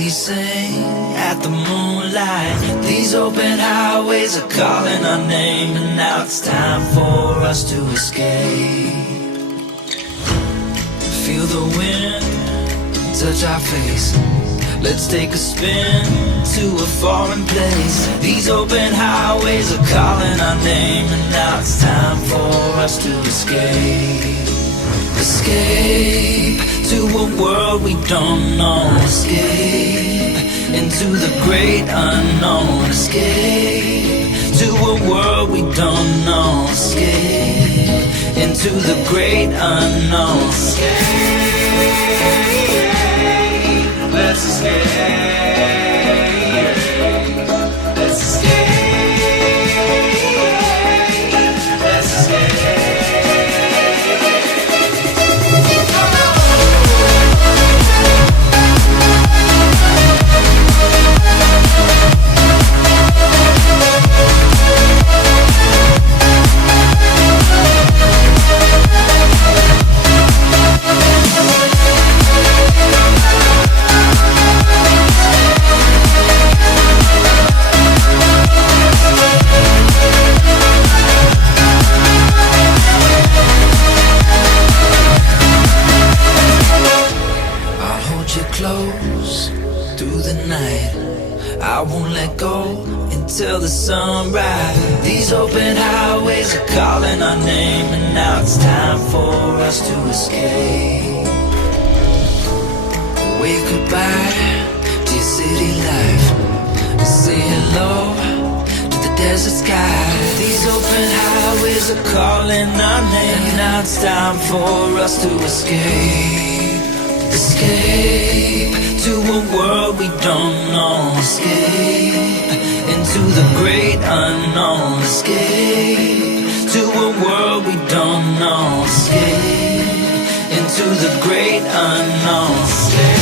melodies sing at the moonlight. These open highways are calling our name, and now it's time for us to escape. Feel the wind touch our face. Let's take a spin to a foreign place. These open highways are calling our name, and now it's time for us to escape. Escape to a world we don't know. Escape into the great unknown. Escape to a world we don't know. Escape into the great unknown. Escape, let's escape. Let's escape. Let's escape. I won't let go until the sunrise. These open highways are calling our name, and now it's time for us to escape. Wave goodbye to your city life. Say hello to the desert sky. These open highways are calling our name, and now it's time for us to escape. Escape to a world we don't know. Escape into the great unknown. Escape to a world we don't know. Escape into the great unknown. Escape.